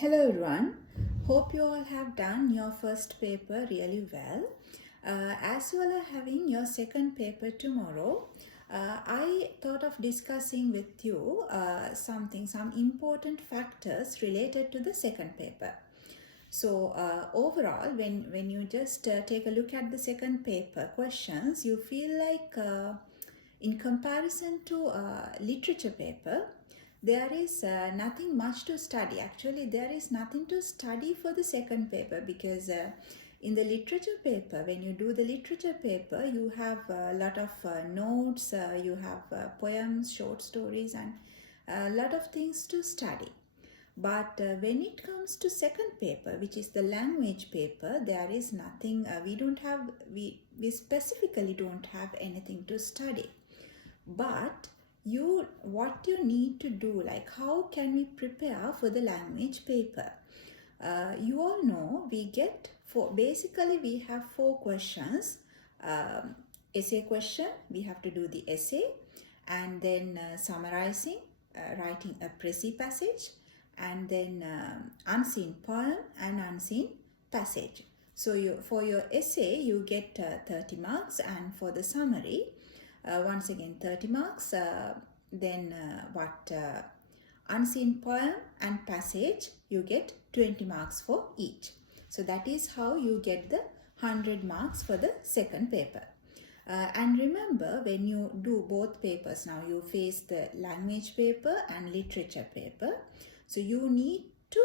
Hello everyone. Hope you all have done your first paper really well. As you all are having your second paper tomorrow, I thought of discussing with you some important factors related to the second paper. So overall, when you just take a look at the second paper questions, you feel like in comparison to literature paper, there is nothing much to study. Actually, there is nothing to study for the second paper because in the literature paper, when you do the literature paper, you have a lot of notes, you have poems, short stories, and a lot of things to study. But when it comes to second paper, which is the language paper, there is nothing. We specifically don't have anything to study. But what you need to do, like how can we prepare for the language paper? You all know we have 4 questions. Essay question, we have to do the essay, and then summarizing, writing a précis passage, and then unseen poem and unseen passage. So for your essay you get 30 marks, and for the summary once again 30 marks. Then unseen poem and passage, you get 20 marks for each. So that is how you get the 100 marks for the second paper. And remember, when you do both papers, now you face the language paper and literature paper. So you need to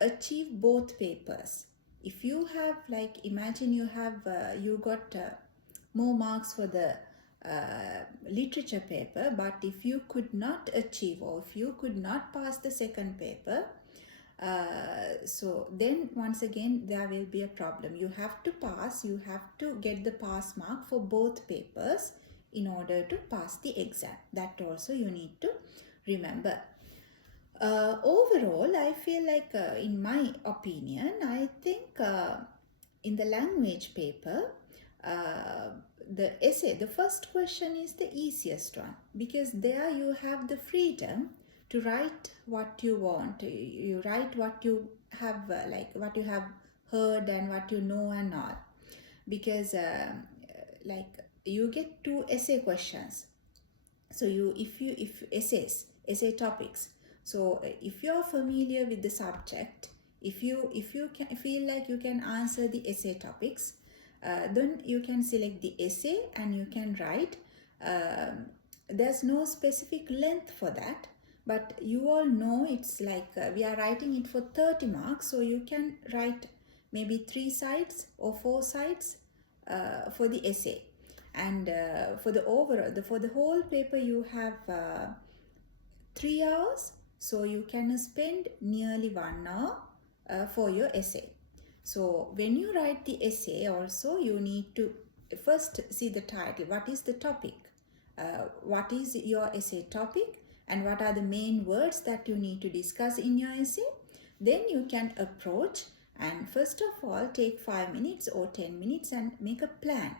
achieve both papers. If you have, like, imagine you have you got more marks for the literature paper, but if you could not achieve, or if you could not pass the second paper, so then once again there will be a problem. You have to pass, you have to get the pass mark for both papers in order to pass the exam. That also you need to remember. Overall, I feel like in my opinion, I think in the language paper, the essay, the first question is the easiest one, because there you have the freedom to write what you want. You write what you have, like what you have heard and what you know and all, because like you get 2 essay questions. So if essay topics. So if you're familiar with the subject, if you can feel like you can answer the essay topics, then you can select the essay and you can write. There's no specific length for that, but you all know it's like we are writing it for 30 marks, so you can write maybe 3 sides or 4 sides for the essay. And for the whole paper you have 3 hours, so you can spend nearly 1 hour for your essay. So when you write the essay also, you need to first see the title. What is the topic? What is your essay topic? And what are the main words that you need to discuss in your essay? Then you can approach and first of all take 5 minutes or 10 minutes and make a plan.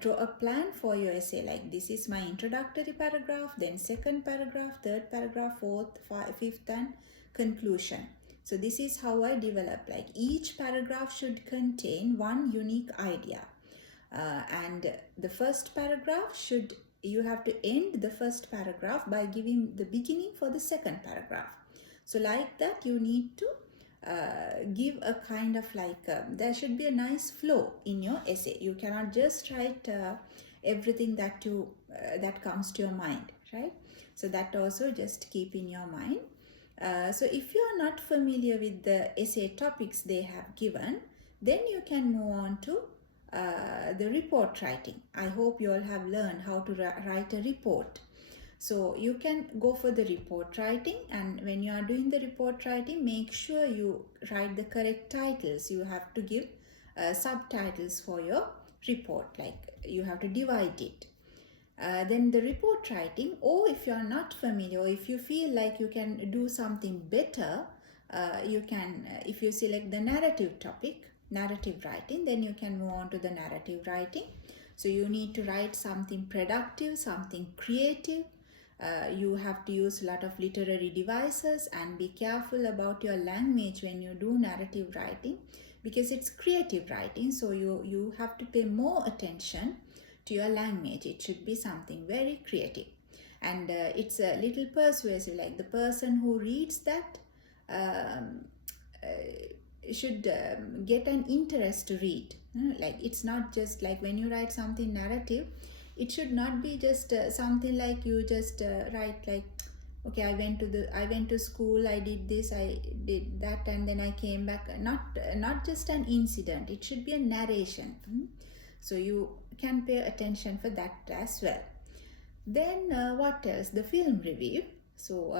Draw a plan for your essay, like this is my introductory paragraph, then second paragraph, third paragraph, fourth, fifth, and conclusion. So this is how I develop, like each paragraph should contain one unique idea, and the first paragraph you have to end the first paragraph by giving the beginning for the second paragraph. So like that you need to give a kind of like there should be a nice flow in your essay. You cannot just write everything that comes to your mind, right? So that also just keep in your mind. So if you are not familiar with the essay topics they have given, then you can move on to the report writing. I hope you all have learned how to write a report. So you can go for the report writing, and when you are doing the report writing, make sure you write the correct titles. You have to give subtitles for your report, like you have to divide it. Then the report writing, or if you are not familiar, or if you feel like you can do something better, you can, if you select the narrative topic, narrative writing, then you can move on to the narrative writing. So you need to write something productive, something creative, You have to use a lot of literary devices and be careful about your language when you do narrative writing, because it's creative writing, so you have to pay more attention to your language. It should be something very creative, and it's a little persuasive, like the person who reads that um, should get an interest to read. Like, it's not just like when you write something narrative, it should not be just something like you just write like, okay, I went to school, I did this, I did that, and then I came back. Not just an incident, it should be a narration. So you can pay attention for that as well. Then what else? The film review. So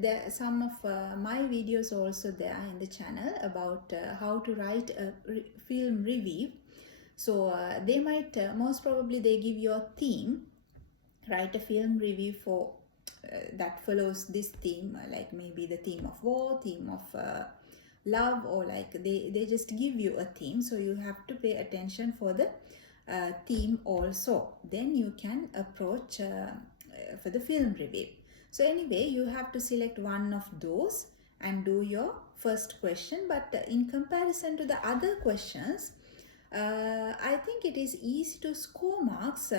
there some of my videos also there in the channel about how to write a film review. So they might most probably they give you a theme. Write a film review for that follows this theme, like maybe the theme of war, theme of love, or like they just give you a theme, so you have to pay attention for the theme also. Then you can approach for the film review. So anyway, you have to select one of those and do your first question. But in comparison to the other questions, I think it is easy to score marks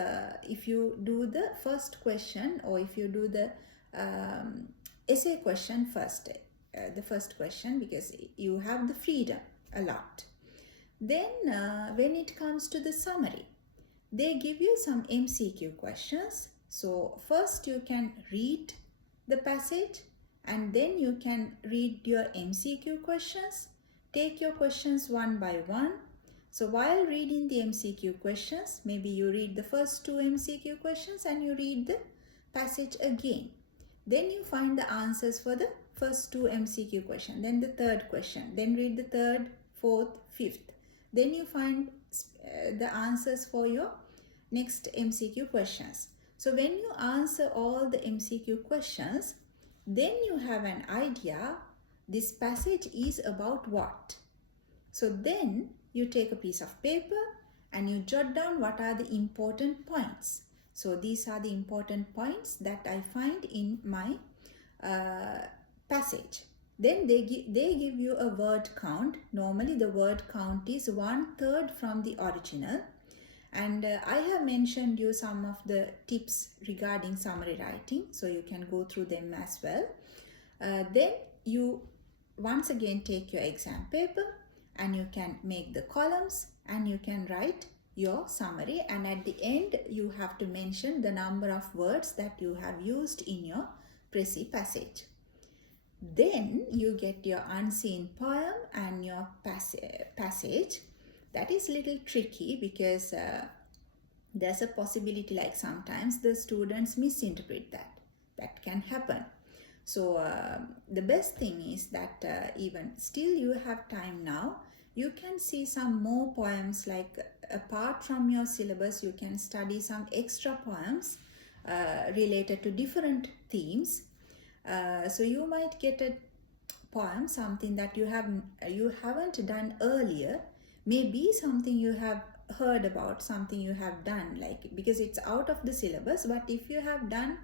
if you do the first question, or if you do the essay question first, the first question, because you have the freedom a lot. Then when it comes to the summary, they give you some MCQ questions. So first you can read the passage, and then you can read your MCQ questions. Take your questions one by one. So while reading the MCQ questions, maybe you read the first two MCQ questions and you read the passage again. Then you find the answers for the first two MCQ questions, then the third question, then read the third, fourth, fifth. Then you find the answers for your next MCQ questions. So when you answer all the MCQ questions, then you have an idea this passage is about what. So then you take a piece of paper and you jot down what are the important points. So these are the important points that I find in my passage. Then they give you a word count. Normally the word count is 1/3 from the original. And I have mentioned you some of the tips regarding summary writing, so you can go through them as well. Then you once again take your exam paper and you can make the columns and you can write your summary, and at the end you have to mention the number of words that you have used in your précis passage. Then you get your unseen poem and your passage. That is a little tricky because there's a possibility like sometimes the students misinterpret that. That can happen. So the best thing is that even still you have time now, you can see some more poems, like apart from your syllabus you can study some extra poems related to different themes. So you might get a poem, something that you haven't done earlier, maybe something you have heard about, something you have done, like because it's out of the syllabus. But if you have done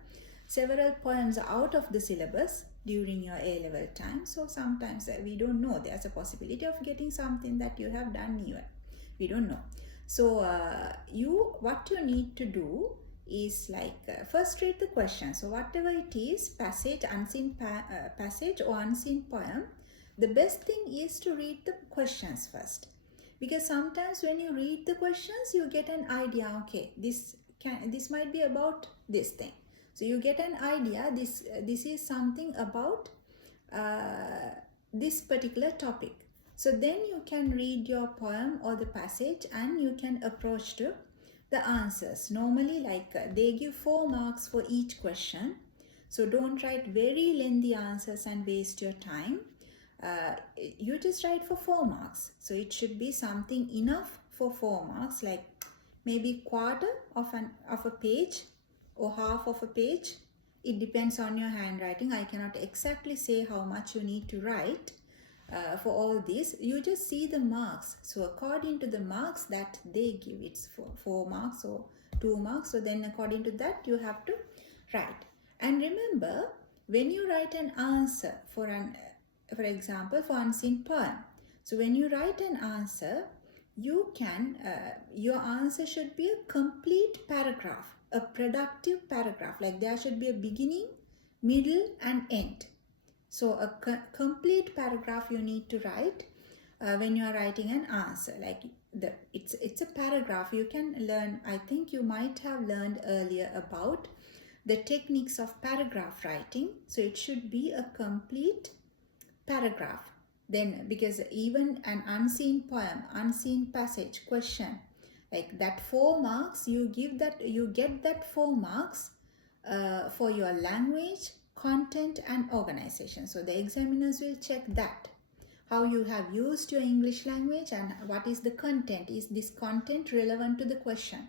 several poems out of the syllabus during your A-level time, so sometimes we don't know, there's a possibility of getting something that you have done even, we don't know. So what you need to do is like first read the question. So whatever it is, passage, unseen passage or unseen poem, the best thing is to read the questions first, because sometimes when you read the questions you get an idea, okay, this might be about this thing. So you get an idea, this is something about this particular topic. So then you can read your poem or the passage and you can approach to the answers. Normally, like they give 4 marks for each question. So don't write very lengthy answers and waste your time. You just write for 4 marks. So it should be something enough for 4 marks, like maybe quarter of a page or half of a page. It depends on your handwriting. I cannot exactly say how much you need to write for all this. You just see the marks. So according to the marks that they give, it's 4 marks or 2 marks. So then according to that you have to write. And remember, when you write an answer for example, for unseen poem, so when you write an answer, you can your answer should be a complete paragraph, a productive paragraph. Like there should be a beginning, middle, and end. So a complete paragraph you need to write when you are writing an answer. Like it's a paragraph. You can learn. I think you might have learned earlier about the techniques of paragraph writing. So it should be a complete paragraph. Then, because even an unseen poem, unseen passage, question, like that 4 marks, you get that 4 marks for your language, content, and organization. So the examiners will check that, how you have used your English language and what is the content. Is this content relevant to the question?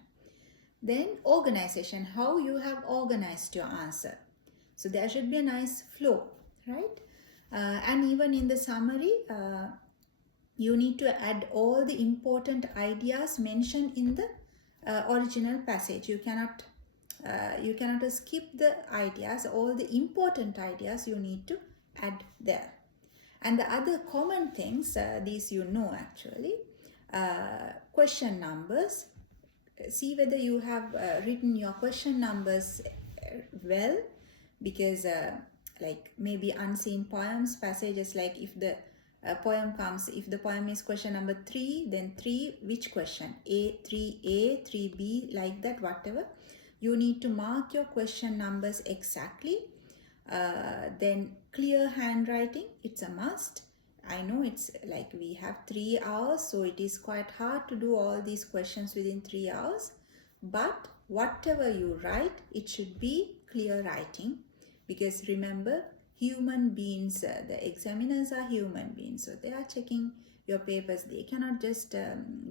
Then organization, how you have organized your answer. So there should be a nice flow, right? And even in the summary, you need to add all the important ideas mentioned in the original passage. You cannot skip the ideas. All the important ideas you need to add there. And the other common things, these you know actually, question numbers. See whether you have written your question numbers well, because like maybe unseen poems, passages, like if the poem comes, if the poem is question number 3, then 3, which question? A, 3A, 3B, like that, whatever. You need to mark your question numbers exactly. Then clear handwriting, it's a must. I know it's like we have 3 hours, so it is quite hard to do all these questions within 3 hours. But whatever you write, it should be clear writing, because remember, human beings, the examiners are human beings, so they are checking your papers. They cannot just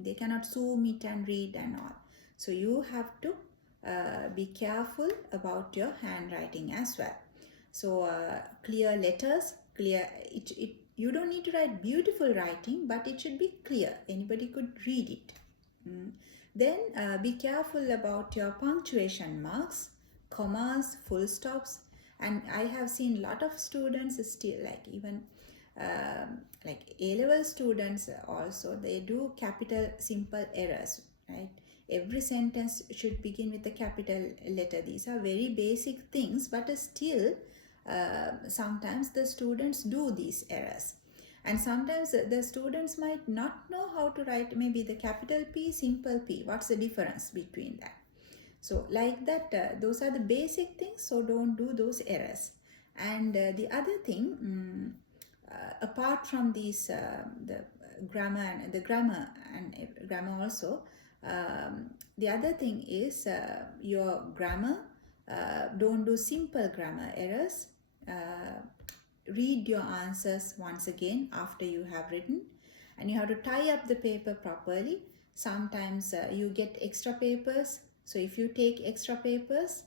they cannot zoom it and read and all. So you have to be careful about your handwriting as well. So clear letters, clear, you don't need to write beautiful writing, but it should be clear. Anybody could read it. Then be careful about your punctuation marks, commas, full stops. And I have seen a lot of students still, like even like A-level students also, they do capital simple errors, right? Every sentence should begin with a capital letter. These are very basic things, but still sometimes the students do these errors. And sometimes the students might not know how to write maybe the capital P, simple P. What's the difference between that? So like that, those are the basic things, so don't do those errors. And the other thing, apart from these, the grammar and grammar also, the other thing is your grammar. Don't do simple grammar errors. Read your answers once again after you have written, and you have to tie up the paper properly. Sometimes you get extra papers, so if you take extra papers,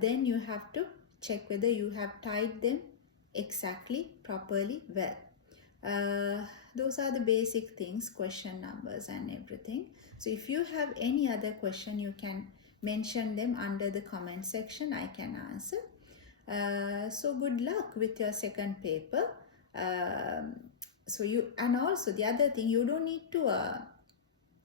then you have to check whether you have tied them exactly, properly, well. Those are the basic things, question numbers and everything. So if you have any other question, you can mention them under the comment section. I can answer. So good luck with your second paper. So you, and also the other thing, you don't need to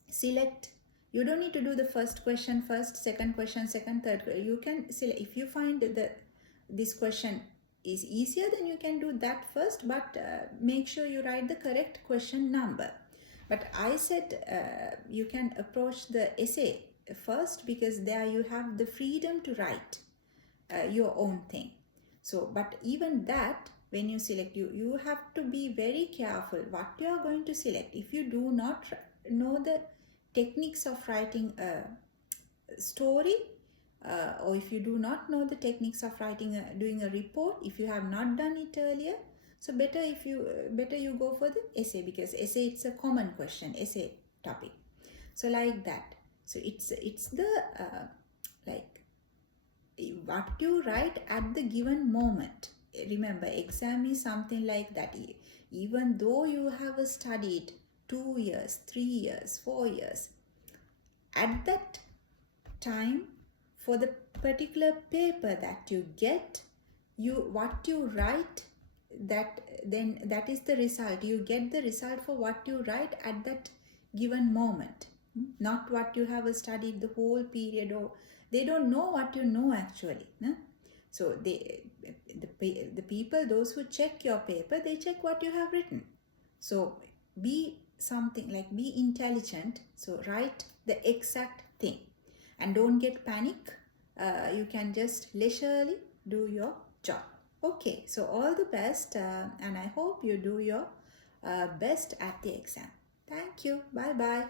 select, you don't need to do the first question first, second question second, third. You can select, if you find that this question is easier, then you can do that first, but make sure you write the correct question number. But I said you can approach the essay first, because there you have the freedom to write your own thing. So, but even that, when you select, you have to be very careful what you are going to select. If you do not know the techniques of writing a story, or if you do not know the techniques of writing doing a report, if you have not done it earlier, so better you go for the essay, because essay, it's a common question, essay topic. So like that. So it's the like what you write at the given moment. Remember, exam is something like that. Even though you have studied 2 years, 3 years, 4 years, at that time, for the particular paper that you get, what you write, that is the result. You get the result for what you write at that given moment, not what you have studied the whole period, or they don't know what you know actually. So the people, those who check your paper, they check what you have written. So be something like, be intelligent, so write the exact thing and don't get panic. You can just leisurely do your job. Okay, so all the best, and I hope you do your best at the exam. Thank you. Bye bye.